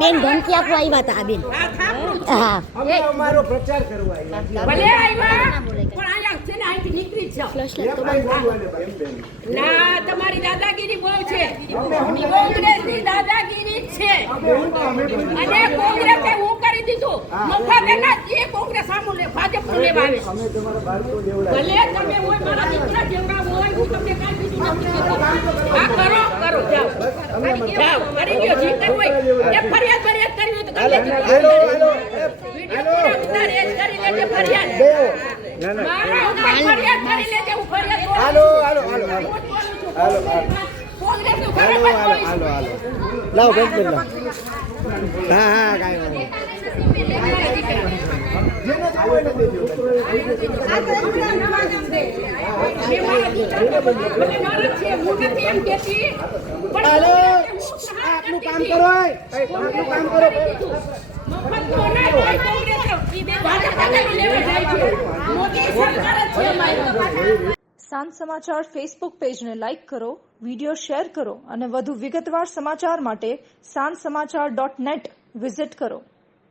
બેન ધમકી આપવા આવ્યા હતા આ બેન. હા અમારો પ્રચાર કરવા આવ્યા. ભલે આવ્યા પણ આયા છે ને અહીંથી નીકળી જ જાવ. ના તમારી દાદાગીરી બહુ છે. કોંગ્રેસની દાદાગીરી છે અને કોંગ્રેસે હું કરી દીધું મફત એના એ કોંગ્રેસ સામું લે ભાજપ નું લેવા આવે. ભલે તમે હોય મારા દીકરા જેવડા હોય હું તમને કાંઈ બીજું નથી કહેતો. આ કરો જાઓ કરી ગયો જીતર હોય એ ફરિયાદ કરી હોય તો વિડિયો પૂરા ઉતારે કરી લેજે ફરિયાદ. મારા ઉપર ફરિયાદ કરી લેજે હું ફરિયાદ હાલો કોંગ્રેસ નું હાલો લાવ બેન લાવ. હા કાઈ આપનું કામ કરો સાંજ સમાચાર ફેસબુક પેજને લાઇક કરો, વિડીયો શેર કરો અને વધુ વિગતવાર સમાચાર માટે sanssamachar.net વિઝિટ કરો.